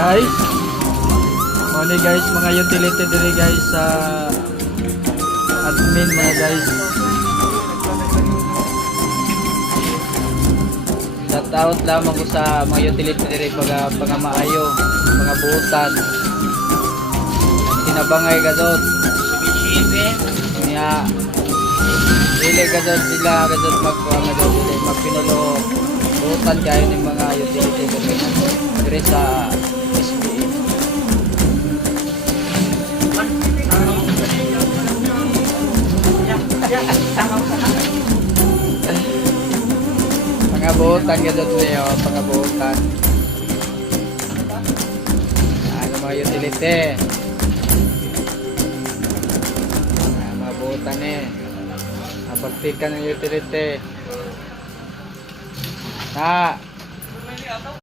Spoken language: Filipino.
guys. Muna guys, mga utility diri guys sa admin mga guys. Shout out lamang ko sa mga utility diri pag maayo, mga buutan. Tinabangay gadot. Niya dili gadot sila gadot magkuha gadot dili magpinulo buutan kayo ng mga utility diri sa SBA. Mga buutan gadot niyo, mga buutan. Ano mga utility? Mga buutan Napagtikan ng utility.